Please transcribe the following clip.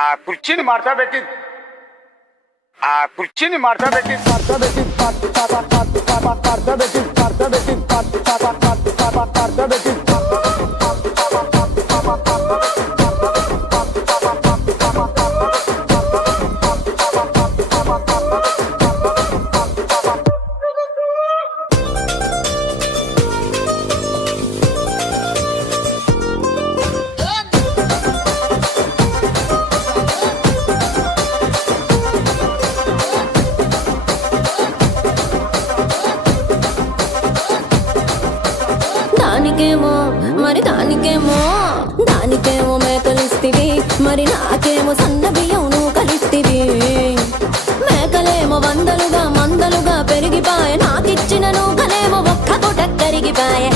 ఆ కుర్చీని మార్చా పెట్టి ఆ కుర్చీని మార్చా పెట్టి దానికేమో మరి దానికేమో మేకలిస్తివి, మరి నాకేమో సన్న బియ్యం నువ్వు కలిస్తివి. మేకలేమో వందలుగా మందలుగా పెరిగిపాయే, నాకిచ్చిన నూకలేమో ఒక్క పూట కరిగిపాయే.